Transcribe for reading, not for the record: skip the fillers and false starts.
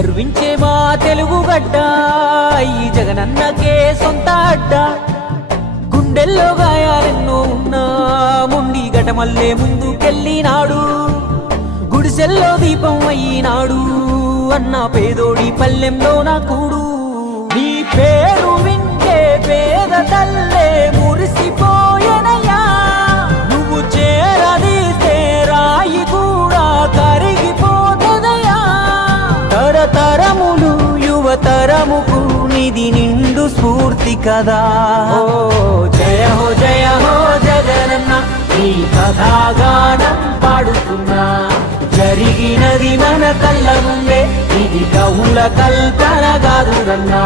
గర్వించే మా తెలుగు గడ్డ ఈ జగనన్నకే సొంత అడ్డ గుండెల్లో గాయాలెన్నో ఉన్నా ముండి గటమల్లే ముందుకెళ్ళినాడు గుడిసెల్లో దీపం అయినాడు అన్న పేదోడి పల్లెంలో నా కూడు నీ పేరు వింటే పేద తల్లే మురిసిపోయెనయ్యా నువ్వు చేరదీస్తే రాయి కూడా కరిగిపోతదయ్యా తరతరములు యువతరముకు నిధి నిండు స్ఫూర్తి కదా ఓ జయ హో జగనన్న నీ కథాగానం పాడుతున్నా జరిగినది మన కళ్ళ ముందే ఇది కవుల కల్పన కాదురన్నా